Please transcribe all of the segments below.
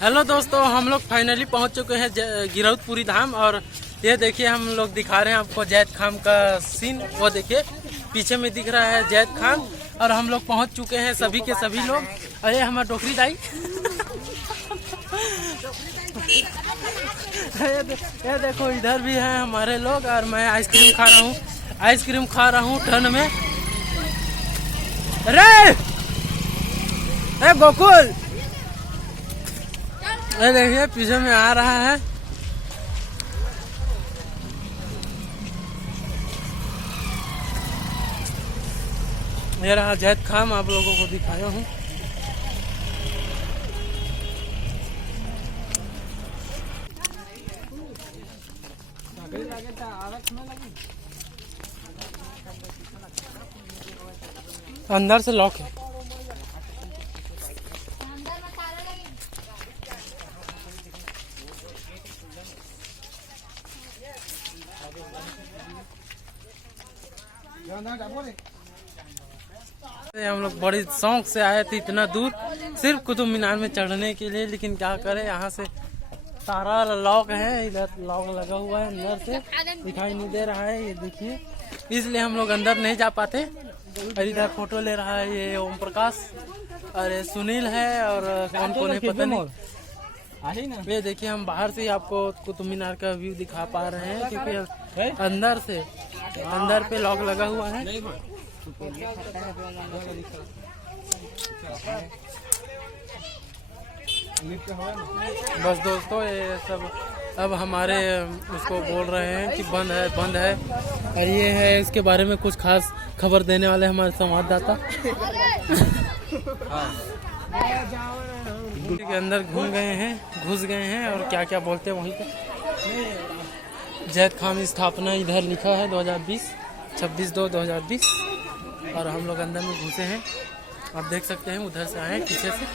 Hello दोस्तों, हम लोग फाइनली पहुंच चुके हैं गिरौदपुरी धाम। और ये देखिए हम लोग दिखा रहे हैं आपको जैद खान का सीन। वो देखिए पीछे में दिख रहा है जैद खान। और हम लोग पहुंच चुके हैं सभी के सभी लोग। अरे हमारा डोकरी दाई ये देखो इधर भी है हमारे लोग। और मैं आइसक्रीम खा रहा हूँ टर्न में। अरे गोकुल ये देखिए पीछे में आ रहा है। ये रहा जैद खान, आप लोगों को दिखाया हूँ। अंदर से लॉक है। हम लोग बड़ी शौक से आए थे इतना दूर सिर्फ कुतुब मीनार में चढ़ने के लिए, लेकिन क्या करें यहाँ से सारा लॉक है। इधर लॉक लगा हुआ है, अंदर से दिखाई नहीं दे रहा है। ये देखिए इसलिए हम लोग अंदर नहीं जा पाते। और इधर फोटो ले रहा है ये ओम प्रकाश और ये सुनील है और कौन कौन है पता नहीं। ये देखिए हम बाहर से ही आपको कुतुब मीनार का व्यू दिखा पा रहे हैं, क्योंकि अंदर पे लॉक लगा हुआ है। बस दोस्तों ये सब अब हमारे उसको बोल रहे हैं कि बंद है। और ये है इसके बारे में कुछ खास खबर देने वाले हमारे संवाददाता के अंदर घुस गए हैं और क्या क्या बोलते हैं वहीं पे। जैद खान स्थापना इधर लिखा है 2020 26/2/2020। और हम लोग अंदर में घुसे हैं, आप देख सकते हैं। उधर से आए पीछे से।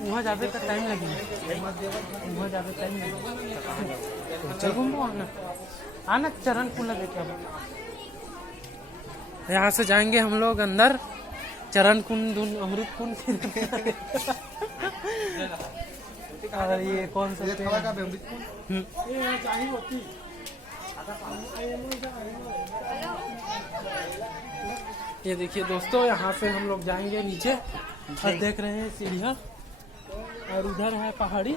वहाँ जाने का टाइम लगेगा। आना चरण कुंड देखे। यहाँ से जाएंगे हम लोग अंदर चरण कुंड अमृत कुंड। और ये कौन सा ये देखिए दोस्तों, यहाँ से हम लोग जाएंगे नीचे। और देख रहे हैं सीढ़ियाँ। और उधर है पहाड़ी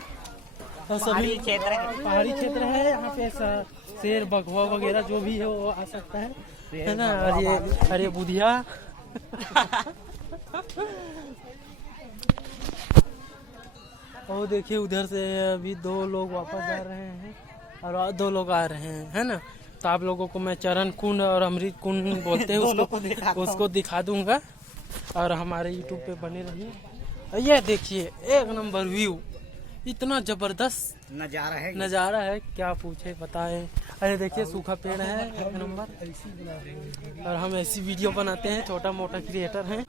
क्षेत्र है। यहाँ पे शेर बघवा वगैरह जो भी है वो आ सकता है ना। और ये बुधिया और देखिए उधर से अभी 2 लोग वापस जा रहे हैं और 2 लोग आ रहे हैं, है ना। तो आप लोगों को मैं चरण कुंड और अमृत कुंड बोलते हैं उसको दिखा दूंगा। और हमारे यूट्यूब पे बने रहिए। ये देखिए एक नंबर व्यू, इतना जबरदस्त नज़ारा है क्या पूछे बताए। अरे देखिए सूखा पेड़ है एक नंबर। और हम ऐसी वीडियो बनाते हैं, छोटा मोटा क्रिएटर हैं।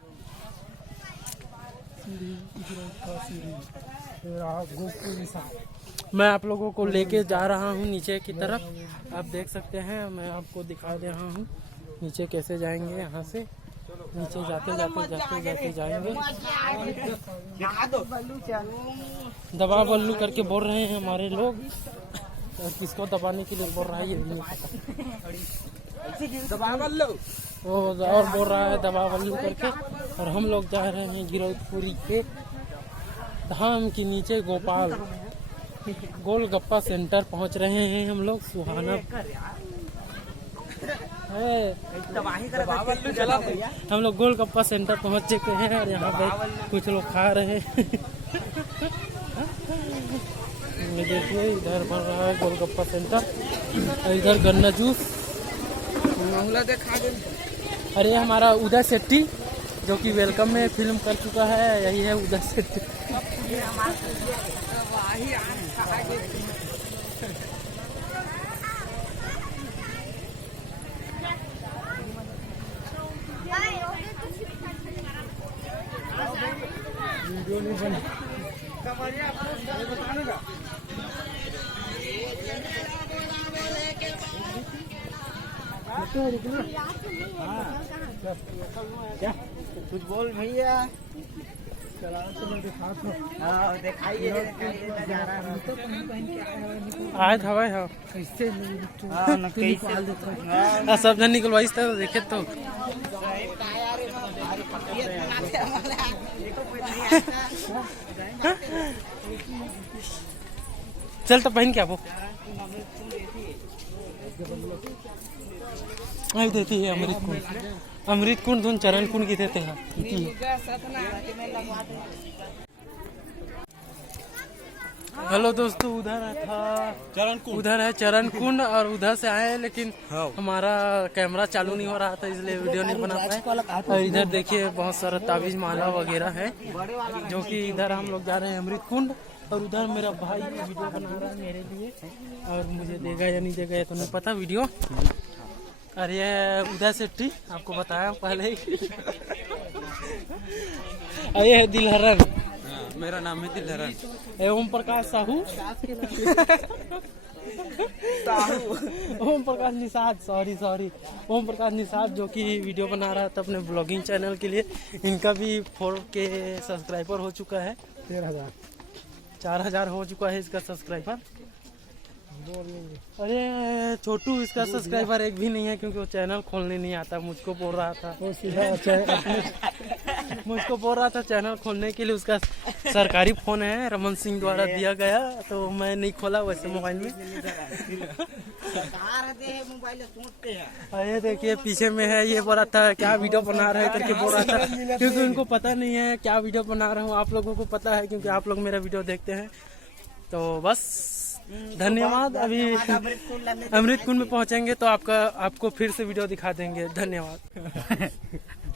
मैं आप लोगों को लेके जा रहा हूँ नीचे की तरफ। आप देख सकते हैं, मैं आपको दिखा दे रहा हूँ नीचे कैसे जाएंगे। यहाँ से नीचे जाते जाएंगे। दबा बल्लू करके बोल रहे हैं हमारे लोग। और किसको दबाने के लिए बोल रहा है ये भी नहीं पता। दबा बल्लू वो और बोल रहा है दबा बल्लू करके। और हम लोग जा रहे हैं गिरौदपुरी के धाम के नीचे गोलगप्पा सेंटर पहुंच रहे हैं हम लोग। सुहाना हम लोग गोलगप्पा सेंटर पहुंच चुके हैं। और यहाँ पे कुछ लोग खा रहे हैं। देखिए इधर बन रहा है गोलगप्पा सेंटर। इधर गन्ना जूस। अरे हमारा उदय शेट्टी जो कि वेलकम में फिल्म कर चुका है, यही है उदय शेट्टी। वीडियो नहीं बना। क्या कुछ बोल भैया। दिखाइए आए था भाई। हाँ कैसे सब जन निकलवाइस था देखे तो चल तो पहन क्या वो आई देती है अमृत कुंड धुन चरण कुंड की देते हैं। हेलो दोस्तों, उधर है चरण कुंड और उधर से आए हैं, लेकिन हमारा कैमरा चालू नहीं हो रहा था इसलिए वीडियो नहीं बना पाए। और इधर देखिए बहुत सारा ताबीज माला वगैरह है जो कि इधर हम लोग जा रहे हैं अमृत कुंड। और उधर मेरा भाई वीडियो बना रहा है मेरे लिए और मुझे देगा या नहीं देगा ये तो नहीं पता वीडियो। और ये उदय शेट्टी आपको बताया पहले ही। और ये है दिलहरन। मेरा नाम है दिलहरन। ओम प्रकाश साहू ओम प्रकाश निषाद सॉरी ओम प्रकाश निषाद जो कि वीडियो बना रहा था अपने ब्लॉगिंग चैनल के लिए। इनका भी 4K सब्सक्राइबर हो चुका है। 4,000 हो चुका है इसका सब्सक्राइबर। अरे छोटू इसका सब्सक्राइबर एक भी नहीं है क्योंकि वो चैनल खोलने नहीं आता। मुझको बोल रहा था चैनल खोलने के लिए। उसका सरकारी फोन है रमन सिंह द्वारा दिया गया तो मैं नहीं खोला वैसे मोबाइल में। अरे देखिए पीछे में है ये बोल रहा था क्या वीडियो बना रहे करके बोल रहा था क्योंकि उनको पता नहीं है क्या वीडियो बना रहा हूँ। आप लोगों को पता है क्योंकि आप लोग मेरा वीडियो देखते हैं। तो बस धन्यवाद। अभी अमृत कुंड में पहुंचेंगे तो आपको फिर से वीडियो दिखा देंगे। धन्यवाद।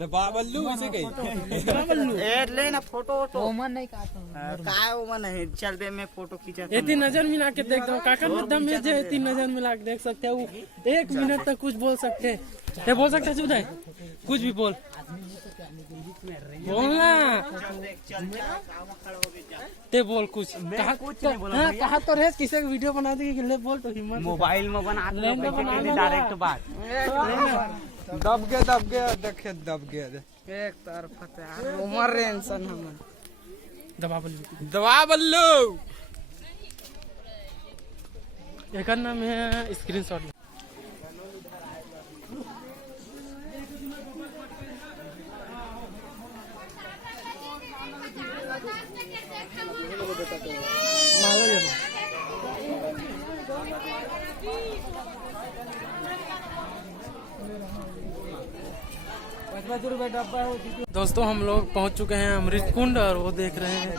दबावल्लू ऐसे कहीं लेना फोटो ओमन नहीं का ओमन है चल दे मैं फोटो खींचा। इतनी नजर मिला के देख दो काका मध्यम में जो इतनी नजर मिला के देख सकते हो। 1 मिनट तक कुछ बोल सकते हैं बोल सकते सुधाय कुछ भी बोलना ते बोल कुछ कहा तो रहे किसी वीडियो बना देगी ले बोल तो हिम्मत मोबाइल में बना डायरेक्ट बात दब गया देखे दब गया एक तरफ उमर रेंसन हम दबा बल्लू एक नाम है स्क्रीनशॉट। दोस्तों हम लोग पहुंच चुके हैं अमृत कुंड और वो देख रहे हैं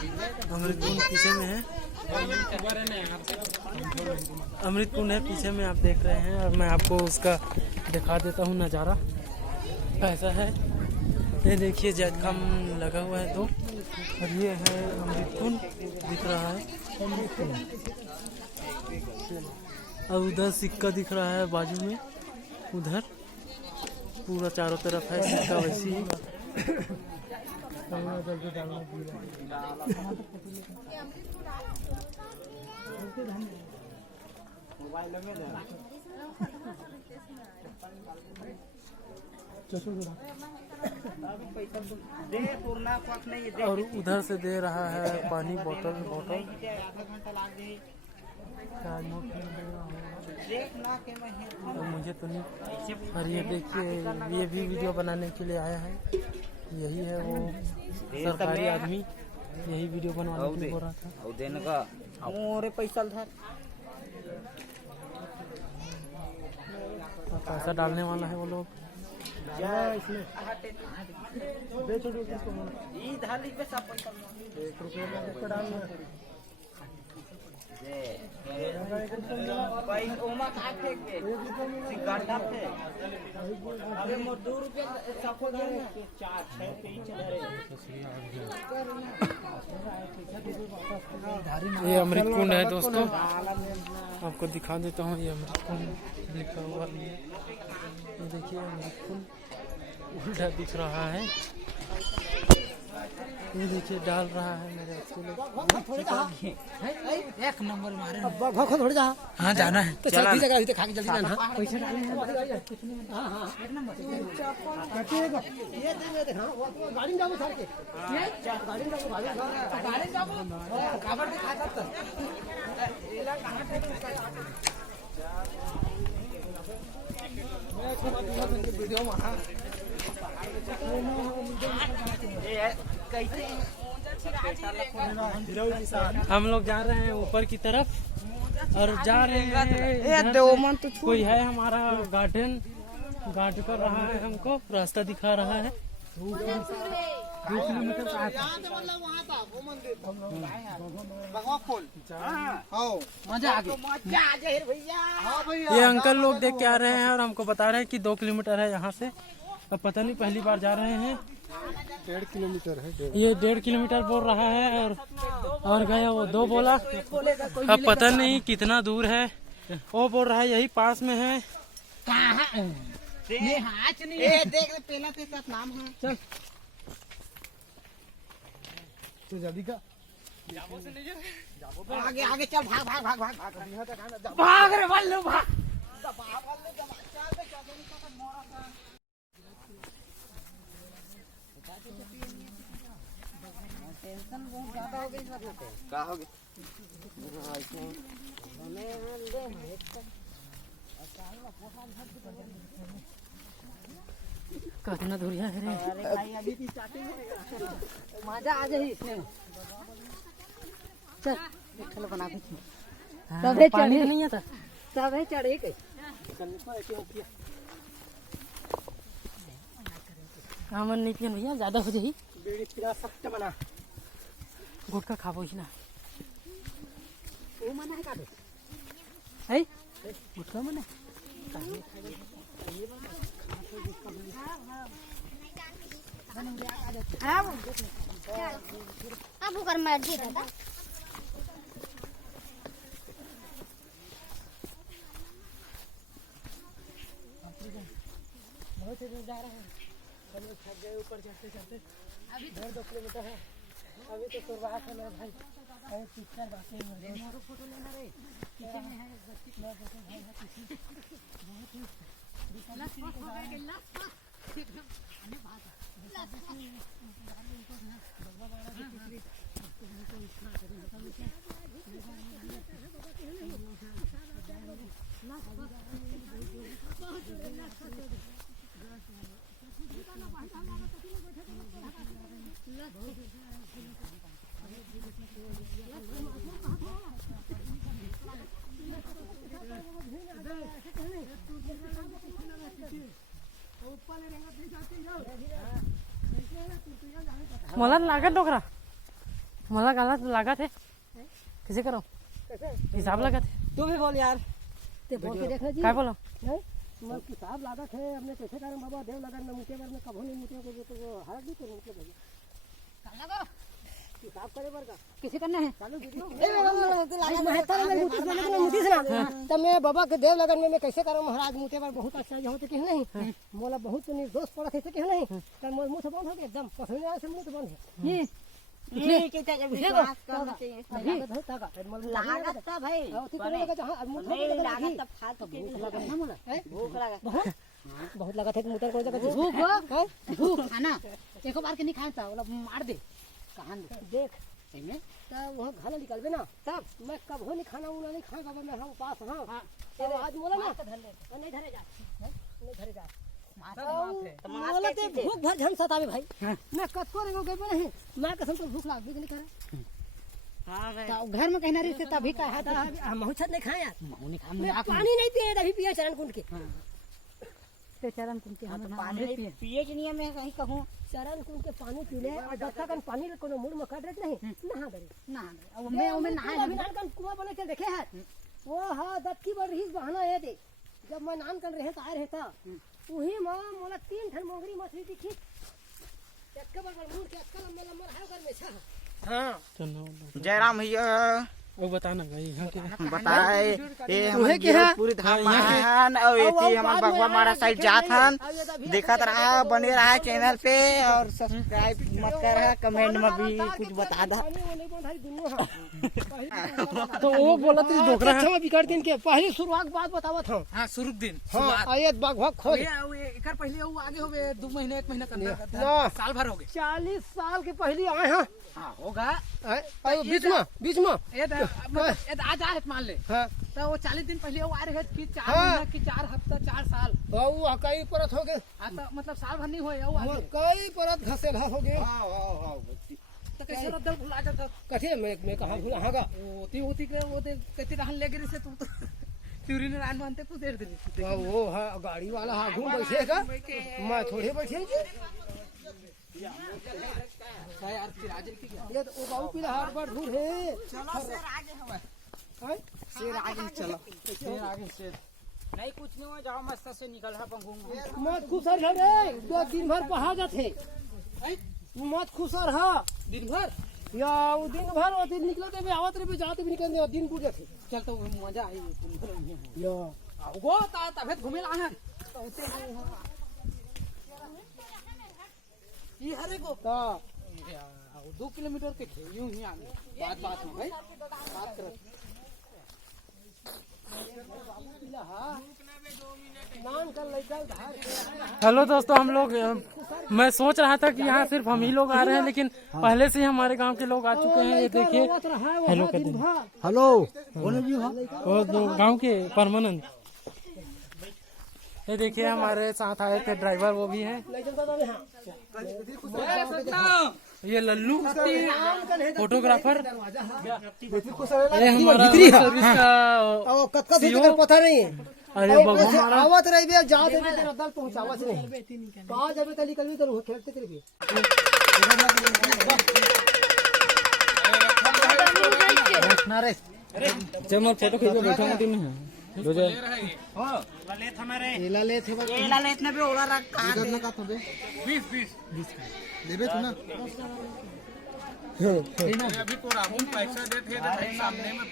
अमृत कुंड पीछे में है। अमृत कुंड है पीछे में आप देख रहे हैं और मैं आपको उसका दिखा देता हूँ नज़ारा कैसा है। ये देखिए जैतखाम लगा हुआ है तो और ये है अमृत कुंड दिख रहा है। और उधर सिक्का दिख रहा है बाजू में उधर पूरा चारों तरफ है सिक्का वैसी ही। और उधर से दे रहा है पानी बोतल तो मुझे तो नहीं। और ये देखिए ये भी वीडियो बनाने के लिए आया है। यही है वो सरकारी आदमी यही वीडियो बनवाने के लिए बोल रहा था। पैसा धर पैसा डालने वाला है वो लोग। ये अमृत कुंड है दोस्तों आपको दिखा देता हूँ। ये अमृत कुंड लिखा हुआ है। ये देखिए अमृत कुंड उल्टा दिख रहा है। ये देखिए डाल रहा है मेरे एक नंबर मारे थोड़ी जा। हाँ जाना है तो चल जगह इधर खा के जल्दी जाना। पैसे डाले हैं हां हां एक नंबर ये देख हां वो तो गाड़ी में जाओ सर के गाड़ी में जाओ काबर दिखा सकता वीडियो में हम लोग जा रहे हैं ऊपर की तरफ और जा रहे हैं इधर से कोई है हमारा गार्डन गार्ड कर रहा है, हमको रास्ता दिखा रहा है। 2 किलोमीटर का मजा आ गया। ये अंकल लोग देख के आ रहे हैं और हमको बता रहे हैं कि 2 किलोमीटर है यहाँ से। अब पता नहीं पहली बार जा रहे हैं। 1.5 किलोमीटर है। ये 1.5 किलोमीटर बोल रहा है और गया वो 2 बोला। अब पता नहीं कितना दूर है। वो बोल रहा है यही पास में है। देख पहला तेरा नाम है। चल तो जल्दी का आगे आगे चल भाग भाग भाग भाग भाग रे बल्लू भाग। टेंशन बहुत ज्यादा हो गई मतलब क्या हो गया कितना दूर है रे। अरे भाई अभी की स्टार्टिंग मजा आ जाए इसमें। चल चल बना के सबे पानी तो नहीं आता। सब है चढ़े के हमन नहीं पियन भैया ज्यादा हो जाही। बीड़ी पिला सख्त बना गुटखा खाबो ही ना। वो मना है का दे है गुटखा मना अब ओकर मर्जी दादा। बहुत दूर जा रहे हैं। हम लोग थक गए ऊपर चढ़ते चढ़ते। अभी 2 किलोमीटर है। अभी तो शुरुआत है मेरे भाई। अभी पिक्चर बाकी है। मोरो फोटो लेना रे पीछे में है बच्ची मैं देखो भाई है पीछे बहुत ही लास्ट हो गया लास्ट एकदम आने बात है मला लागत डोकरा मला गलत लागत है। कैसे करो हिसाब लागत है। तू भी बोल यार ते बोल के देखना जी क्या बोलो मैं किताब लागत है हमने कैसे करें बाबा देव लगन में मुझे में कभी नहीं मुझे को तो हर भी तो मुझे भैया लगा हिसाब करे बर का किसे करना है चालू वीडियो महत्ता में मुझे सुना तब मैं बाबा के देव लगन में मैं कैसे करूं महाराज मुझे पर बहुत अच्छा होते कि नहीं मोला बहुत निर्दोष पड़ा कैसे कि नहीं तब मुंह से बंद हो गया एकदम पसंद से मुंह से बंद है ये क्या विश्वास करना चाहिए लागत था भाई नहीं लागत था फालतू के लगना मोला भूख लगा बहुत लगा था मुझे कोई जगह भूख भूख खाना एक बार के नहीं खाता बोला मार दे कहां देख सही में तब वहाँ खाना निकालबे ना तब मैं कब हो नहीं खाना उना नहीं खाए बाबा मैं हम पास हाँ तो आज बोला ना नहीं धरे जा नहीं धरे जा बोला ते भूख भर झन सतावे भाई मैं कतको रे गए नहीं मैं कसम तो भूख लाग भी नहीं करे हां भाई तो घर में कहना रही तभी कहा था हम छत नहीं खाए यार नहीं खा मैं पानी नहीं पिए अभी पिया चरण कुंड के ते चरण कुंड के हम पानी पिए के नियम में कहीं कहूं चरण कुंड के पानी पी ले और दस्ता कन पानी कोनो मुंह में काट नहीं नहा दे अब मैं नहाए अभिनान कन कुआं बने के देखे है वो हां दत की बार रहीस बहाना है दे जब मैं नाम कर रहे तो आए रहता वही मां मोला 3 ठन मोंगरी मछली दिखी एक बार मुंह के अक्कल में लम्बा है कर में छा हां जयराम भैया वो बताना भाई यहाँ के बताए ये हमर पूरी धाम हन और एती हमर बगवा मारा साइड जात हन देखत रहा बने रहा चैनल पे और सब्सक्राइब मत कर रहा कमेंट में भी कुछ बता दा। तो वो बोला तू डोकरा अच्छा बिगड़ दिन के पहले शुरुआत बात बतावत हूं। हाँ शुरू दिन हां आयत बाघ खोल एकर पहले वो आगे होवे 2 महीने 1 महीना ना। साल भर हो गए 40 साल के पहले आए हैं। हाँ होगा बीच में ये आज आए मान ले हां तो वो 40 दिन पहले वो आ रहे कि 4 हाँ। महीना की 4 हफ्ता 4 साल वो कई परत हो गए तो मतलब साल भर नहीं होए वो वो कई परत घसेला हो गए। तो कैसे रद्दल भुला जाता कथे मैं कहां भूला हागा होती के वो कहती रहन ले गिरी से तू तो चूरी ने रान मानते कुछ देर दिन वो है गाड़ी वाला हां घूम बैठेगा मैं थोड़े बैठेगी यार फिर आज की ये तो बाबू पीला हार पर ढूंढ है चलो शेर आगे हवे शेर आगे चलो शेर आगे शेर नहीं कुछ नहीं हो जाओ मस्त से निकल हा पंगू मत खुसर है रे दो दिन भर पहा जाते मत खुसर हा दिन भर या वो दिन भर वो दिन निकलते भी आवत रे भी जाते भी निकलते दिन पूरे थे चल तो मजा आई या आओ ता तबे घूमे ला है तो उसे ये हरे को ता 2 किलोमीटर के थे यूं ही आगे बात में भाई बात कर हेलो दोस्तों हम लोग मैं सोच रहा था कि यहाँ सिर्फ हम ही लोग आ रहे हैं लेकिन पहले से ही हमारे गांव के लोग आ चुके हैं। ये देखिए हेलो कहते हैं हेलो वो गांव के परमानंद। ये देखिए हमारे साथ आए थे ड्राइवर वो भी हैं। ये लल्लू फोटोग्राफर ये हमारा सर्विस का कत पता नहीं है अरे आवत रही बे जाओ दे तेरा दल पहुंचावत नहीं कहां जाबे तली कलवी तो खेलते तेरे रखना रे जब मैं फोटो खींच के बैठा हूं टीम में दो जाए एला लेत ने भी ओला रख का इधर ना का तो 20 देबे तू ना अभी तोरा हम पैसा देते हैं भाई सामने में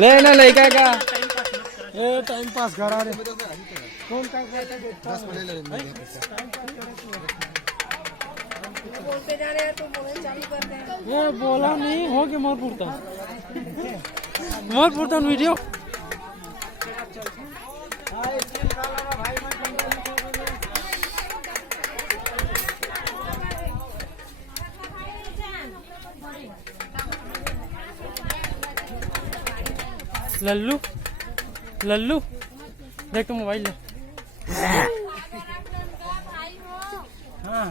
ले ना लइका का ए टाइम पास करा रे कौन का 10 वाले ले बोलते जा रहे हैं तो बोलना चालू कर दे। ये बोला नहीं हो कि मोर पुरता वीडियो लल्लू देख तो मोबाइल ले हाँ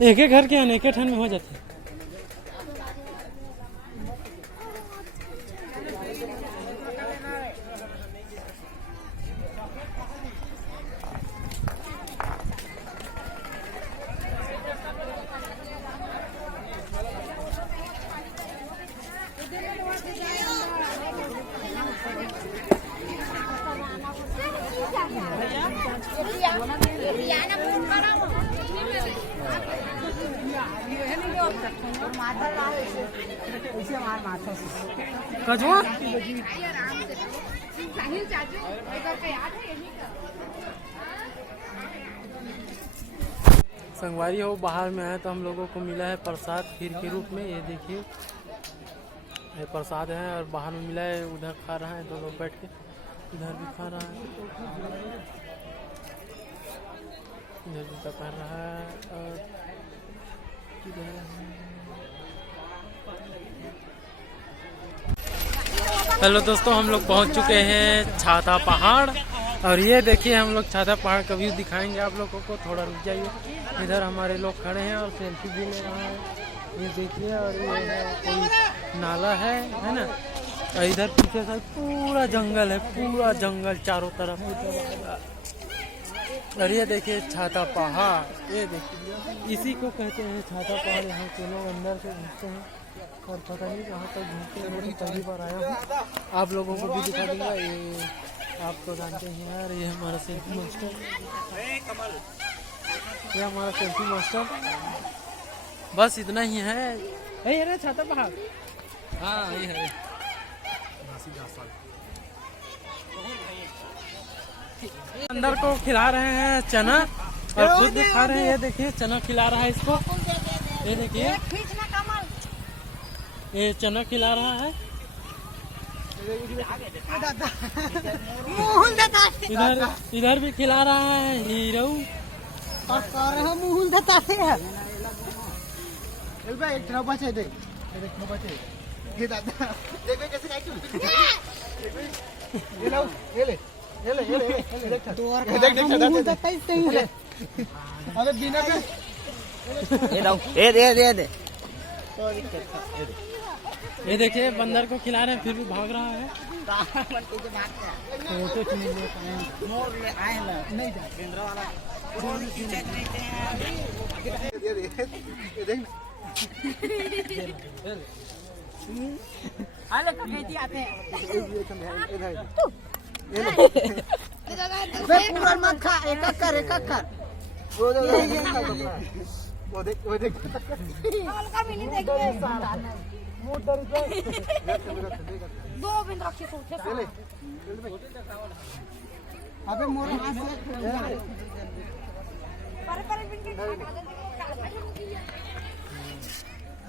एक घर के अनेक ठन में हो जाते। कजवा संगवारी हो बाहर में है तो हम लोगों को मिला है प्रसाद खीर के रूप में। ये देखिए ये प्रसाद है और बाहर में मिला है। उधर खा रहा है दो लोग बैठ के, इधर भी खा रहा है, इधर जूता पहन रहा है और हेलो दोस्तों हम लोग पहुंच चुके हैं छाता पहाड़ और ये देखिए हम लोग छाता पहाड़ का व्यू दिखाएंगे आप लोगों को। थोड़ा रुक जाइए, इधर हमारे लोग खड़े हैं और सेल्फी भी ले रहे हैं। ये देखिए और ये है कोई नाला है ना। और इधर पीछे साइड पूरा जंगल है, पूरा जंगल चारों तरफ। और ये देखिए छाता पहाड़, ये देखिए इसी को कहते हैं छाता पहाड़। यहाँ के लोग अंदर से घूमते हैं और पता नहीं कहाँ तक घूमते हैं। मैं पहली बार आया हूँ, आप लोगों को भी दिखा दूंगा। ये आप तो जानते हैं यार, ये हमारा सेल्फी मास्टर, ये हमारा सेल्फी मास्टर। बस इतना ही है। अरे छाता पहाड़, हाँ ये है। अंदर को खिला रहे हैं चना और खुद भी खा रहे हैं। ये देखिए चना खिला रहा है इसको, ये देखिए ये चना खिला रहा है। इधर भी खिला रहा है हीरो। ये देखिए बंदर को खिला रहे हैं फिर भी भाग रहा है। पूरा मत खा, एक कर वो देख दो बिन रखे सोचे अबे मोर पर बिन के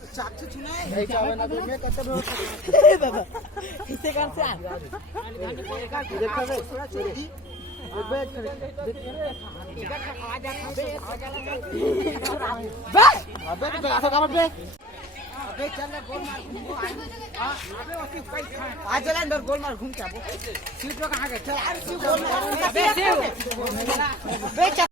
चाक से चुना है नहीं चावे ना तो मैं कत्ते बाबा किसे कर से देखो बे चोरी बैठ कर अबे तो ऐसा काम बे अबे चल गोल मार घूम अबे ओसी आज चला अंदर गोल मार घूम के अब सीट पे कहां गए चल गोल मार अबे